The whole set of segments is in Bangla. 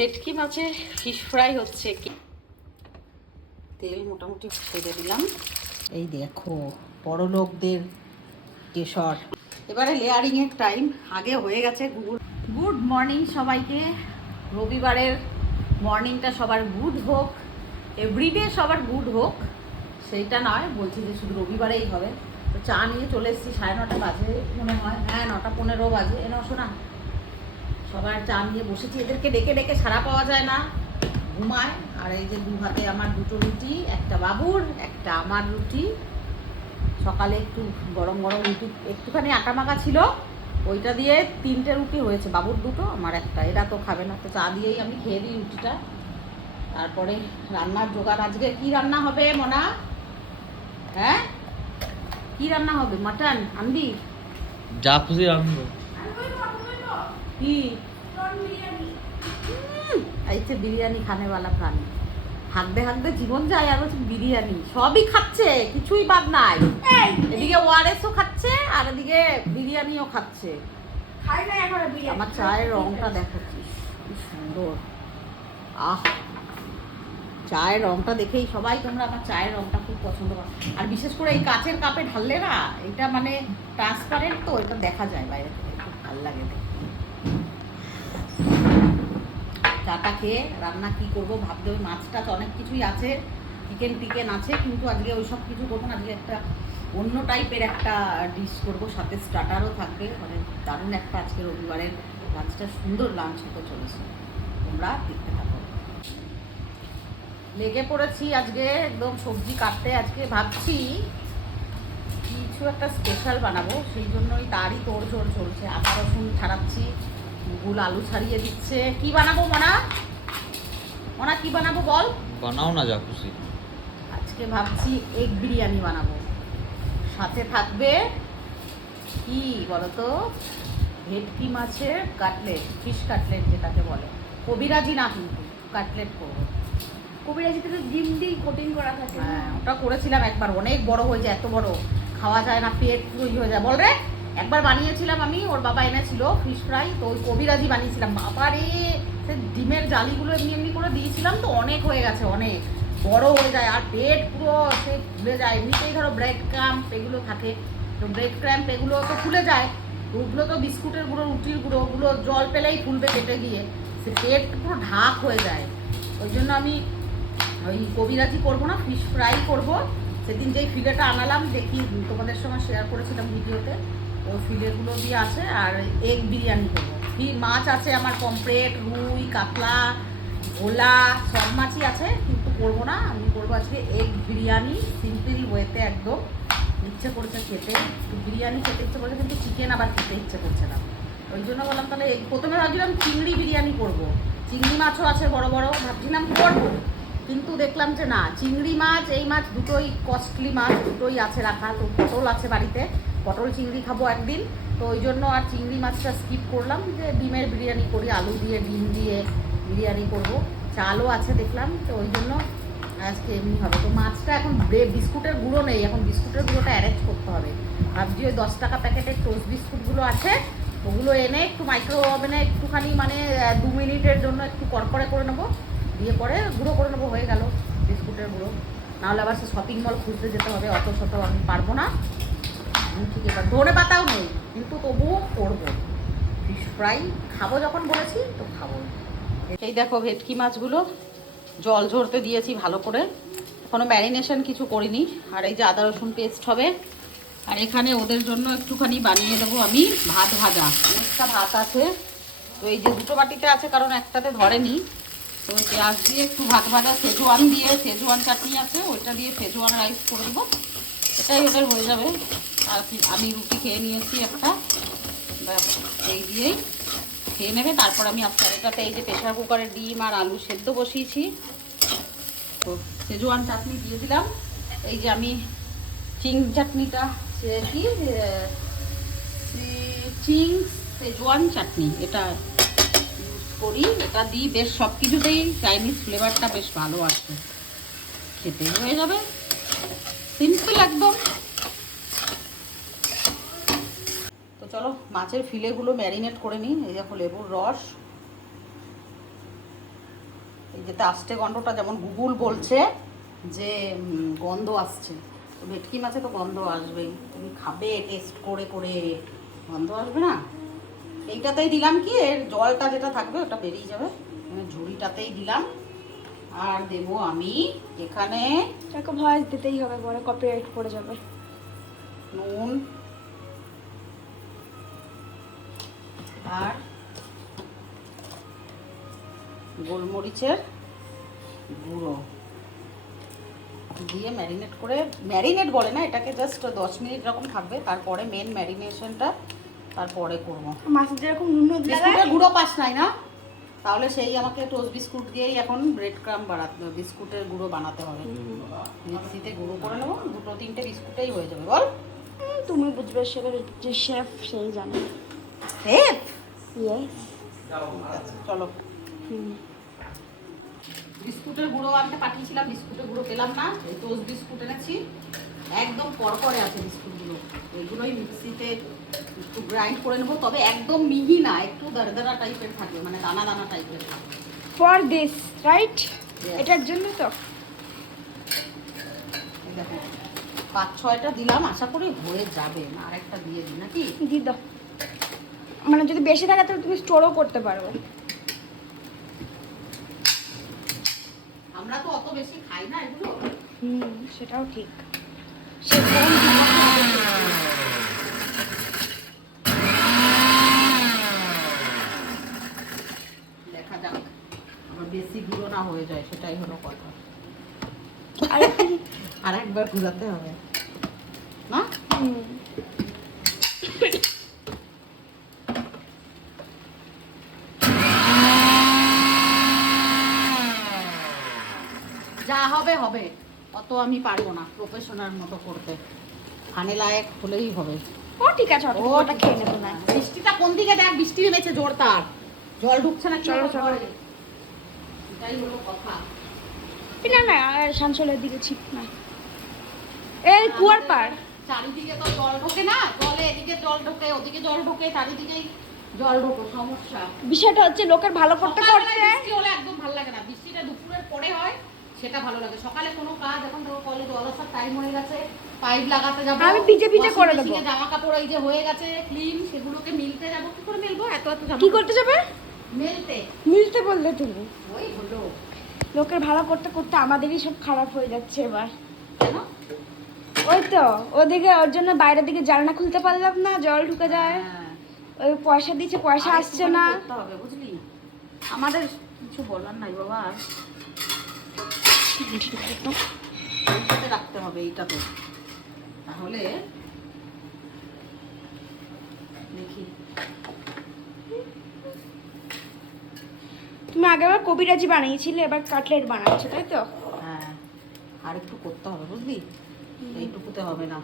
ভেটকি মাছের ফিশ ফ্রাই হচ্ছে। কি তেল মোটামুটি ছেড়ে দিলাম। এই দেখো বড় লোকদের কেশর। এবারে লেয়ারিংয়ের টাইম। আগে হয়ে গেছে গুড মর্নিং সবাইকে। রবিবারের মর্নিংটা সবার গুড হোক, এভরিডে সবার গুড হোক সেইটা নয়, বলছি যে শুধু রবিবারেই হবে। তো চা নিয়ে চলে এসেছি, 9:30 বাজে মনে হয়, হ্যাঁ 9:15 বাজে। এনে শোনা সবার চা নিয়ে বসেছি। এদেরকে ডেকে ডেকে সারা পাওয়া যায় না, ঘুমায়। আর এই যে দু হাতে আমার দুটো রুটি, একটা বাবুর একটা আমার রুটি। সকালে একটু গরম গরম রুটি, একটুখানি আটা মাখা ছিল, ওইটা দিয়ে 3টে রুটি হয়েছে, বাবুর দুটো আমার একটা। এরা তো খাবে না, তো চা দিয়েই আমি খেয়ে দিই রুটিটা। তারপরে রান্নার জোগাড়। আজকে কি রান্না হবে মোনা? হ্যাঁ কি রান্না হবে? মাটন আনবি? যা খুশি রান্না। কি এইছে বিরিয়ানি খানে वाला প্রাণী। হাঁকতে হাঁকতে জীবন যায়, আর হচ্ছে বিরিয়ানি। সবই খাচ্ছে, কিছুই বাদ নাই। এদিকে ওআরএসও খাচ্ছে আর এদিকে বিরিয়ানিও খাচ্ছে। আমার চায়ের রংটা দেখো কি সুন্দর। আহ, চায়ের রংটা দেখেই সবাই তোমরা আমার চায়ের রংটা খুব পছন্দ করো। আর বিশেষ করে এই কাচের কাপে ঢাললে না, এটা মানে ট্রান্সপারেন্ট, তো এটা দেখা যায় বাইরে থেকে, খুব ভালো লাগে দেখতে। চাটা খেয়ে রান্না কি করব ভাবতে হবে। মাছটা তো অনেক কিছুই আছে, চিকেন আছে, কিন্তু আজকে ওই সব কিছু করবো না। আজকে একটা অন্য টাইপের একটা ডিশ করব, সাথে স্টার্টারও থাকবে। মানে দারুণ একটা আজকে রবিবারের লাঞ্চটা সুন্দর লাঞ্চ হতে চলেছে। তোমরা দেখতে থাকো। লেগে পড়েছি আজকে একদম সবজি কাটতে। আজকে ভাবছি কিছু একটা স্পেশাল বানাবো, সেই জন্যই তারই তোড়জোড় চলছে। আদা রসুন ছাড়াচ্ছি, গুল আলু ছাড়িয়ে দিচ্ছে। কি বানাবো মোনা? মোনা কি বানাবো বল? বানাও না যা খুশি। আজকে ভাবছি এগ বিরিয়ানি বানাবো। সাথে থাকবে কি বলতো, ভেটকি মাছের কাটলেট, ফিশ কাটলেট যেটাকে বলে। কবিরাজি না, কিন্তু কাটলেট করবো। কবিরাজিতে তো ডিম দিয়ে কোটিং করা থাকে। হ্যাঁ ওটা করেছিলাম একবার, অনেক বড় হয়ে যায়, এত বড় খাওয়া যায় না, পেট পুরো হয়ে যায়। বল রে, একবার বানিয়েছিলাম আমি, ওর বাবা এনেছিল ফিশ ফ্রাই, তো ওই কবিরাজি বানিয়েছিলাম। বাবা রে, সে ডিমের জালিগুলো এমনি এমনি করে দিয়েছিলাম, তো অনেক হয়ে গেছে, অনেক বড় হয়ে যায়, আর পেট পুরো সে ফুলে যায়। এমনিতেই ধরো ব্রেড ক্রাম্প এগুলো থাকে, তো ব্রেড ক্রাম্প এগুলো তো ফুলে যায়। ওগুলো তো বিস্কুটের গুঁড়ো, রুটির গুঁড়ো, ওগুলো জল পেলেই ফুলবে পেটে গিয়ে, সে পেট পুরো ঢাক হয়ে যায়। ওই জন্য আমি ওই কবিরাজি করবো না, ফিশ ফ্রাই করবো। সেদিন যেই ফিলেটা আনালাম, দেখি তোমাদের সঙ্গে শেয়ার করেছিলাম ভিডিওতে, ওই ফিলেগুলো দিয়ে আছে। আর এগ বিরিয়ানি করবো। মাছ আছে আমার, পমফ্রেট, রুই, কাতলা, ভোলা, সব মাছই আছে, কিন্তু করবো না। আমি করবো আজকে এগ বিরিয়ানি, সিম্পল ওয়েতে একদম। ইচ্ছে করছে খেতে, বিরিয়ানি খেতে ইচ্ছে করছে, কিন্তু চিকেন আবার খেতে ইচ্ছে করছে না। ওই জন্য বললাম তাহলে প্রথমে ভাবছিলাম চিংড়ি বিরিয়ানি করবো। চিংড়ি মাছও আছে বড় বড়, ভাবছিলাম করবো, কিন্তু দেখলাম যে না, চিংড়ি মাছ এই মাছ দুটোই কস্টলি মাছ, দুটোই আছে রাখা। তো পটল আছে বাড়িতে, পটল চিংড়ি খাবো একদিন, তো ওই জন্য আর চিংড়ি মাছটা স্কিপ করলাম। যে ডিমের বিরিয়ানি করি, আলু দিয়ে ডিম দিয়ে বিরিয়ানি করব। চালও আছে দেখলাম, তো ওই জন্য আজকে এমনি হবে। তো মাছটা এখন বিস্কুটের গুঁড়ো নেই, এখন বিস্কুটের গুঁড়োটা অ্যারেঞ্জ করতে হবে। ভাবছি ওই 10 টাকা প্যাকেটের টোস্ট বিস্কুটগুলো আছে, ওগুলো এনে একটু মাইক্রো ওভেনে একটুখানি মানে 2 মিনিটের জন্য একটু কড়কড়ে করে নেবো, দিয়ে পরে গুঁড়ো করে নেবো, হয়ে গেল বিস্কুটের গুঁড়ো। নাহলে আবার সে শপিং মল খুঁজতে যেতে হবে, অত শত আমি পারবো না। ঠিক, এবার ধনে পাতাও নেই, কিন্তু তবুও করবো ফিশ ফ্রাই। খাবো যখন বলেছি তো খাবো। এই দেখো ভেটকি মাছগুলো জল ঝরতে দিয়েছি ভালো করে, এখনো ম্যারিনেশন কিছু করিনি। আর এই যে আদা রসুন পেস্ট হবে। আর এখানে ওদের জন্য একটুখানি বানিয়ে দেবো আমি ভাত ভাজা, অনেকটা ভাত আছে। তো এই যে দুটো বাটিতে আছে, কারণ একটাতে ধরেনি। তো পেঁয়াজ দিয়ে একটু ভাত ভাজা, সেজওয়ান দিয়ে, সেজওয়ান চাটনি আছে, ওইটা দিয়ে সেজওয়ান রাইস করে দেবো। এটাই ওদের হয়ে যাবে। আর আমি রুটি খেয়ে নিয়েছি একটা, এই দিয়েই খেয়ে নেবে। তারপর আমি আপনার এটাতে এই যে প্রেশার কুকারে ডিম আর আলু সেদ্ধ বসিয়েছি, তো সেজওয়ান চাটনি দিয়ে দিলাম। এই যে আমি চাটনিটা কি চিংস সেজওয়ান চাটনি এটা ইউজ করি, এটা দিই বেশ সব কিছুতেই চাইনিজ ফ্লেভারটা বেশ ভালো আসে, খেতে হয়ে যাবে সিম্পল একদম। তো চলো মাছের ফিলেগুলো ম্যারিনেট করে নিই। এই দেখো লেবুর রস, এই যেতে আসতে গন্ধটা যেমন গুগল বলছে যে গন্ধ আসছে, তো ভেটকি মাছে তো গন্ধ আসবেই। তুমি খাবে টেস্ট করে করে, গন্ধ আসবে না? এইটাতেই দিলাম কি, এর জলটা যেটা থাকবে ওটা বেরিয়ে যাবে, ঝুড়িটাতেই দিলাম। আর দেবো আমি এখানে তাকে ভয়েস দিতেই হবে, পরে কপিরাইট পড়ে যাবে। নুন আর গোলমরিচের গুঁড়ো দিয়ে ম্যারিনেট করে, ম্যারিনেট বলে না এটাকে, জাস্ট 10 মিনিট এরকম থাকবে, তারপরে মেন ম্যারিনেশনটা তারপরে করবো। মাছের যেরকম নুন লাগায় বিস্কুটের গুঁড়ো পাস নাই না? তাহলে সেই আমাকে টোস্ট বিস্কুট দিয়েই এখন ব্রেড ক্রাম্ব বানাতে হবে, বিস্কুটের গুঁড়ো বানাতে হবে। মিক্সিতে গুঁড়ো করে নেবো, 2-3টে বিস্কুটেই হয়ে যাবে। বল তুমি বুঝবে, সেটা যে শেফ সেই জানে। শেফ? ইয়েস। চলো। বিস্কুটের গুঁড়ো আনতে পাঠিয়েছিলাম, বিস্কুটের গুঁড়ো পেলাম না, এই টোস্ট বিস্কুট এনেছি, একদম করকরে আছে বিস্কুটগুলো। এগুলোই মিক্সিতে একটু গ্রাইন্ড করে নেবো, তবে একদম মিহি না, একটু দরদরা টাইপের থাকবে, মানে দানা দানা টাইপের থাকবে। For this right, Yes. এটার জন্য তো এই দেখো 5-6টা দিলাম, আশা করি হয়ে যাবে। না আরেকটা দিয়ে দিই নাকি? দিয়ে দাও, মানে যদি বেশি থাকে তাহলে তুমি স্টোরও করতে পারো। আমরা তো অত বেশি খাই না এগুলো। সেটাও ঠিক। দেখা যাক আবার বেশি গুঁড়ো না হয়ে যায়, সেটাই হলো কথা। আর একবার ঘুরাতে হবে না? যা হবে হবে, অত আমি পারবো না প্রফেশনাল মতো করতে, খানে লায়ক হলেই হবে। ও ঠিক আছে, ওটা খেয়ে নেবো না। বৃষ্টিটা কোন দিকে দেখ, বৃষ্টি নেমেছে জোরদার, জল ঢুকছে না। চলো, চলো। এটাই হলো কথা। না না, সানসলের দিকে ঠিক না, এই কুয়ার পাড়। চারিদিকে তো জল ঢোকে না, জলে এদিকে জল ঢোকে, ওদিকে জল ঢোকে, চারিদিকেই জল ঢোকে, সমস্যা। বিষয়টা হচ্ছে লোকের ভালো করতে করতে বৃষ্টি হলে একদম ভালো লাগে না, বৃষ্টিটা দুপুরের পরে হয়, সেটা ভালো লাগে। সকালে কোনো কাজ, এখন ধরো কলে জল আসার টাইম হয়ে গেছে, পাইপ লাগাতে যাবো, আমি ভিজে ভিজে করে দেবো। জামা কাপড় এই যে হয়ে গেছে ক্লিন, সেগুলোকে মিলতে যাবো। কি করে মেলবো এত এত জামা? কি করতে যাবে? মেলতে। মিলতে বললে তুমি? ওই হলো। লোকের ভালো করতে করতে আমাদেরই সব খারাপ হয়ে যাচ্ছে এবার। কেন? ওই তো ওদিকে, ওর জন্য বাইরের দিকে জানলা খুলতে পারলাম না, জল ঢুকে যায়। হ্যাঁ। ওই পয়সা দিচ্ছে, পয়সা আসছে না। করতে হবে বুঝলি, আমাদের কিছু বলার নাই বাবা। আর এইটাতে রাখতে হবে, এইটাতে, তাহলে দেখি। তুমি আগেবার কবিরাজি বানিয়েছিলে, এবার কাটলেট বানাচ্ছো, তাই তো? হ্যাঁ, আর একটু করতে হবে বুঝলি, এইটুকুতে হবে না।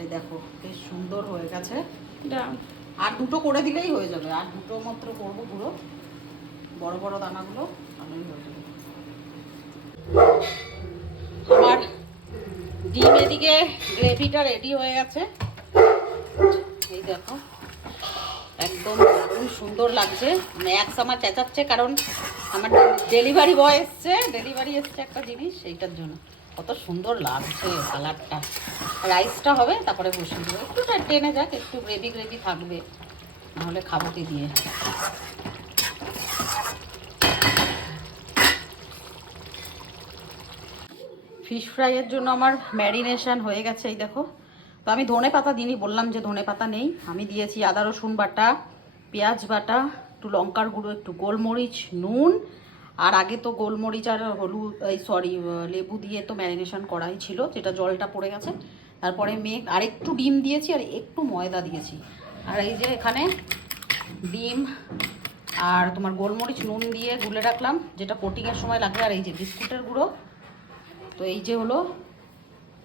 এই দেখো বেশ সুন্দর হয়ে গেছে, দাও। আর দুটো করে দিলেই হয়ে যাবে, আর দুটো মাত্র করবো, পুরো বড় বড় দানাগুলো, তাহলেই হয়ে যাবে। আমার ডিম এদিকে গ্রেভিটা রেডি হয়ে গেছে, এই দেখো একদম দারুণ সুন্দর লাগছে। ম্যাক্স আমার চেঁচাচ্ছে, কারণ আমার ডেলিভারি বয় এসছে, ডেলিভারি এসছে একটা জিনিস, সেইটার জন্য। কত সুন্দর লাগছে কালারটা। রাইসটা হবে তারপরে বসিয়ে দেবো, একটু টেনে যাক, একটু গ্রেভি গ্রেভি থাকবে, নাহলে খাবো কি দিয়ে। ফিশ ফ্রাইয়ের জন্য আমার ম্যারিনেশন হয়ে গেছে, এই দেখো। তো আমি ধনে পাতা দিইনি, বললাম যে ধনে পাতা নেই, আমি দিয়েছি আদা রসুন বাটা, পেঁয়াজ বাটা, একটু লঙ্কার গুঁড়ো, একটু গোলমরিচ, নুন। আর আগে তো গোলমরিচ আর হলুদ, লেবু দিয়ে তো ম্যারিনেশন করাই ছিল, যেটা জলটা পড়ে গেছে। তারপরে আর একটু ডিম দিয়েছি, আর একটু ময়দা দিয়েছি। আর এই যে এখানে ডিম আর তোমার গোলমরিচ নুন দিয়ে গুলে রাখলাম, যেটা কোটিংয়ের সময় লাগবে। আর এই যে বিস্কুটের গুঁড়ো। তো এই যে হলো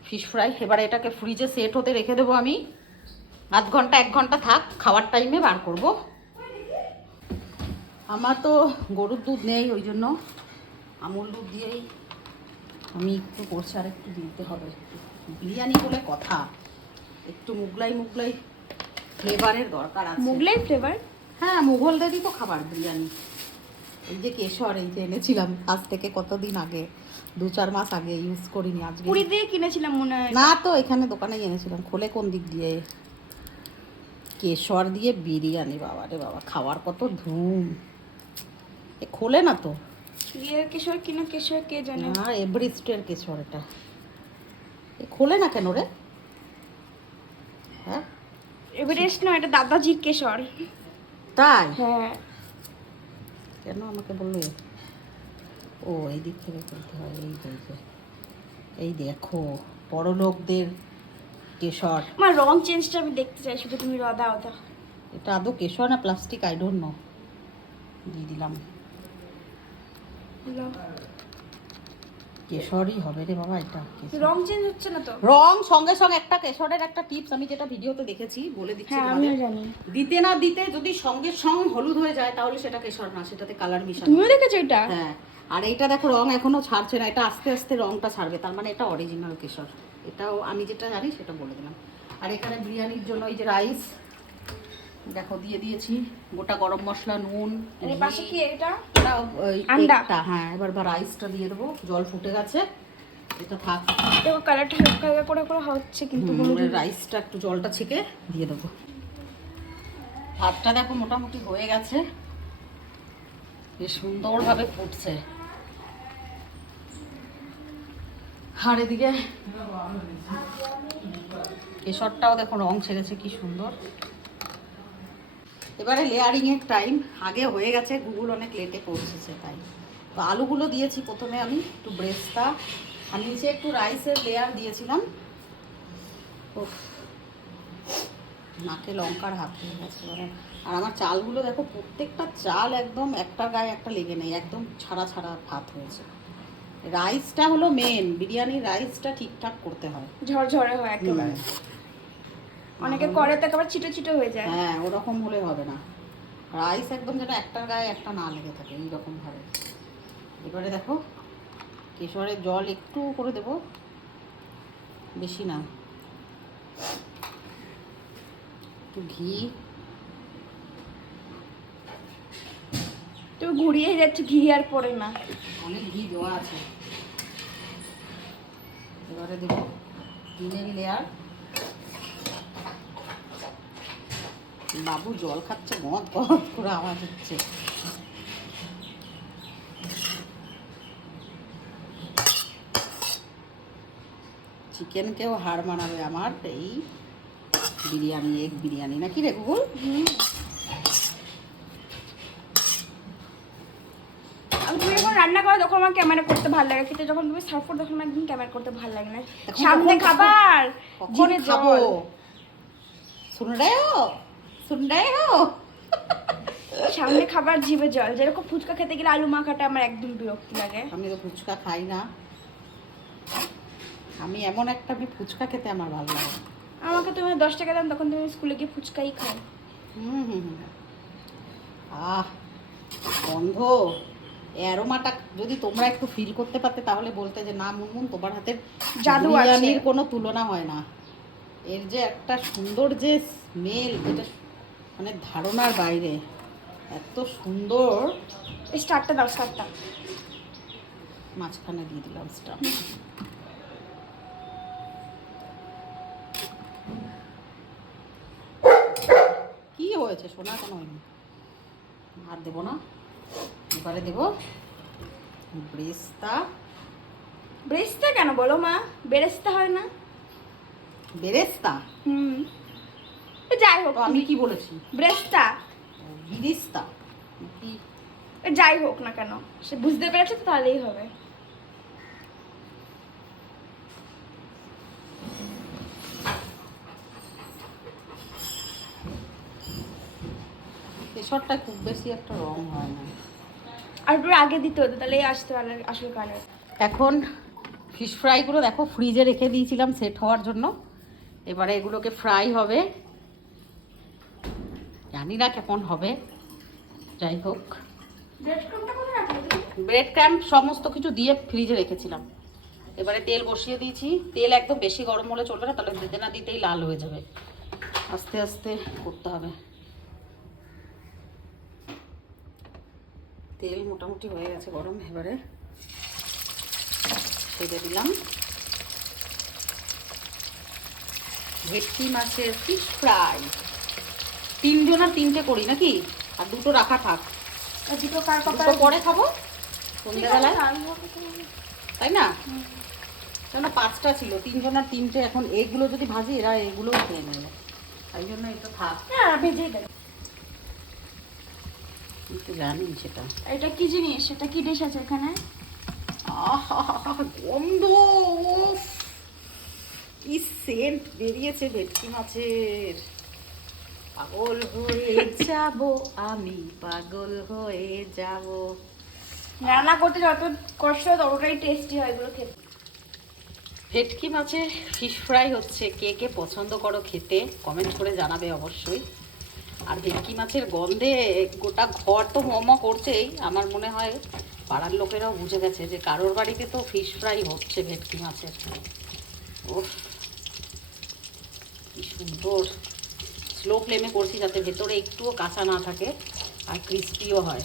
ফিশ ফ্রাই। এবারে এটাকে ফ্রিজে সেট হতে রেখে দেবো আমি, আধ ঘন্টা 1 ঘন্টা থাক, খাওয়ার টাইমে বার করব। আমার তো গরুর দুধ নেই, ওই জন্য আমুল দুধ দিয়েই আমি একটু করছি, আর একটু দিতে হবে। বিরিয়ানি বলে কথা, একটু মুগলাই মুগলাই ফ্লেভারের দরকার আছে। মুগলাই ফ্লেভার? হ্যাঁ, মুঘলদেরই তো খাবার বিরিয়ানি। এই যে কেশর এই যে এনেছিলাম আজ থেকে কতদিন আগে, 2-4 মাস আগে, ইউজ করিনি আজকে। পুরী দিয়ে কিনেছিলাম মনে হয়। না তো এখানে দোকানেই এনেছিলাম। খোলে কোন দিক দিয়ে? কেশর দিয়ে বিরিয়ানি, বাবা রে বাবা, খাওয়ার কত ধুম। এ খোলে না তো। রিয়েল কেশর কিনা কেশর কে জানে। না, এভারেস্টের কেশর এটা। এ খোলে না কেন রে? হ্যাঁ, এভারেস্ট না, এটা দাদাজির কেশর। তাই? হ্যাঁ। কেন আমাকে বললে? ও এই দিক থেকে খুলতে হয়। এই দেখো, বড় লোকদের কেশর। আমার রং চেঞ্জটা আমি দেখতে চাই, শুধু তুমি দাও। এটা আদৌ কেশর না প্লাস্টিক, আই ডোন্ট নো। দিয়ে দিলাম। কেশরই হবে রে বাবা এটা। রং চেঞ্জ হচ্ছে না তো? রং সঙ্গে সঙ্গে একটা কেশরের একটা টিপস আমি যেটা ভিডিওতে দেখেছি, বলে দিচ্ছি হ্যাঁ তোমাদের। আমিও জানি। দিতে না দিতে যদি সঙ্গে সঙ্গে হলুদ হয়ে যায় তাহলে সেটা কেশর না, সেটাতে কালার মিশানো। তুমিও দেখেছো এটা? হ্যাঁ। আর এইটা দেখো রং এখনো ছাড়ছে না, এটা আস্তে আস্তে রংটা ছাড়বে, তার মানে এটা অরিজিনাল কেশর। এটাও আমি যেটা জানি সেটা বলে দিলাম। আর এখানে বিরিয়ানির জন্য এই যে রাইস দেখো দিয়ে দিয়েছি, গোটা গরম মশলা, নুন। এর পাশে কি এটা? এটা ওই আন্ডা। কেকটা, হ্যাঁ। এবার রাইসটা দিয়ে দেবো, জল ফুটে গেছে, এটা থাক। দেখো কালারটা হালকা হালকা করে হচ্ছে কিন্তু রাইসটা একটু জলটা ছেঁকে দিয়ে দেবো। ভাতটা দেখো মোটামুটি হয়ে গেছে, বেশ সুন্দরভাবে ফুটছে। আর এদিকে কেশরটাও দেখো রং ছেড়েছে কি সুন্দর। এবারে লেয়ারিং এর টাইম। আগে হয়ে গেছে, গুগল অনেক লেটে পৌঁছেছে, তাই তো আলুগুলো দিয়েছি প্রথমে আমি, একটু ব্রেস্তা আর নিচে একটু রাইসের লেয়ার দিয়েছিলাম। উফ, নাকে লঙ্কার হাত হয়ে গেছে এবারে। আর আমার চালগুলো দেখো, প্রত্যেকটা চাল একদম একটা গায়ে একটা লেগে নেই, একদম ছাড়া ছাড়া ভাত হয়েছে। রাইসটা হলো মেন, বিরিয়ানির রাইসটা ঠিকঠাক করতে হয়, ঝরঝরে হয় একেবারে। অনেকে করে তো একেবারে চিটো চিটো হয়ে যায়। হ্যাঁ, ওরকম হলে হবে না। রাইস একদম যেন একটার গায়ে একটা না লেগে থাকে, এইরকম ভাবে। এবারে দেখো কেশরের জল একটু করে দেবো, বেশি না। একটু ঘি। তুমি ঘুরিয়ে যাচ্ছে, ঘি আর পড়ে না। অনেক ঘি দেওয়া আছে। এবারে দেবো ডিমের লেয়ার। বাবু জল খাচ্ছে, গদ গদ করে আওয়াজ হচ্ছে। চিকেনকেও হাড় মানাবে আমার এই বিরিয়ানি, এগ বিরিয়ানি, নাকি রে গুগল? আমি তুমি যখন রান্না করো তখন আমার ক্যামেরা করতে ভালো লাগে, কিন্তু যখন তুমি সার্ভ করো তখন আমার একদম ক্যামেরা করতে ভালো লাগে না। এখন সামনে কখন খাবার, কখন জিভে খাবো? জল। শুন রে হো। সামনে খাবার, জিভে জল। যেরকম ফুচকা খেতে গেলে আলু মাখাটা আমার একদম বিরক্তি লাগে। আমি তো ফুচকা খাই না। আমি এমন একটা, আমি ফুচকা খেতে আমার ভালো লাগে। আমাকে তুমি 10 টাকা দেন, তখন তুমি স্কুলে গিয়ে ফুচকাই খাও। আহ, গন্ধ, অ্যারোমাটা যদি তোমরা একটু ফিল করতে পারতে তাহলে বলতে যে না মুনমুন, তোমার হাতের জাদু আছে। বিরিয়ানির কোনো তুলনা হয় না। এর যে একটা সুন্দর যে স্মেল, যেটা মানে ধারণার বাইরে, এত সুন্দর। এই স্টারটা দাও, স্টারটা। মাঝখানে দিয়ে দিলাম স্টার। কি হয়েছে সোনা, কেন হয়নি? আর দেবো না। এবারে দেবো ব্রেস্তা। ব্রেস্তা কেন বলো মা? বেরেস্তা হয় না? বেরেস্তা? যাই হোক, তো আমি কি বলেছি? ব্রেস্তা। বিরিস্তা কি? যাই হোক না কেন, সে বুঝতে পেরেছে তো, তাহলেই হবে। কেশরটা খুব বেশি একটা রং হয় না। আর একটু আগে দিতে হতো, তাহলেই আসতে আসল কালার। এখন ফিশ ফ্রাইগুলো দেখো ফ্রিজে রেখে দিয়েছিলাম সেট হওয়ার জন্য। এবারে এগুলোকে ফ্রাই হবে, জানি না কেমন হবে, যাই হোক। ব্রেড ক্রাম্প সমস্ত কিছু দিয়ে ফ্রিজে রেখেছিলাম। এবারে তেল বসিয়ে দিয়েছি। তেল একদম বেশি গরম হলে চলবে না, তাহলে দিতে না দিতেই লাল হয়ে যাবে। আস্তে আস্তে করতে হবে। তেল মোটামুটি হয়ে গেছে গরম, এবারে ছেড়ে দিলাম। ভেটকি মাছের ফিশ ফ্রাই। 3 জনের 3টে করি নাকি? আর 2টো রাখা থাক, দুটো কার 2টো পরে খাবো সন্ধ্যাবেলায়, তাই না? কেন 5টা ছিল, 3 জনের 3টে। এখন এইগুলো যদি ভাজি এরা এগুলোও খেয়ে নেবে, তাই জন্য এটা থাক। ভেজে দেবে। আমি তো জানি সেটা। এটা কি জিনিস? এটা কি ডিশ আছে এখানে? আহা, গন্ধ! উফ, কি সেন্ট বেরিয়েছে ভেটকি মাছের। পাগল হয়ে যাব আমি, পাগল হয়ে যাব। রান্না করতে যত কষ্ট ততটাই টেস্টি হয় এগুলো খেতে। ভেটকি মাছের ফিশ ফ্রাই হচ্ছে। কে কে পছন্দ করো খেতে কমেন্ট করে জানাবে অবশ্যই। আর ভেটকি মাছের গন্ধে গোটা ঘর তো মোমো করছেই। আমার মনে হয় পাড়ার লোকেরাও বুঝে গেছে যে কারোর বাড়িতে তো ফিশ ফ্রাই হচ্ছে ভেটকি মাছের। ওফ, কি সুন্দর। স্লো ফ্লেমে করছি যাতে ভেতরে একটুও কাঁচা না থাকে আর ক্রিস্পিও হয়।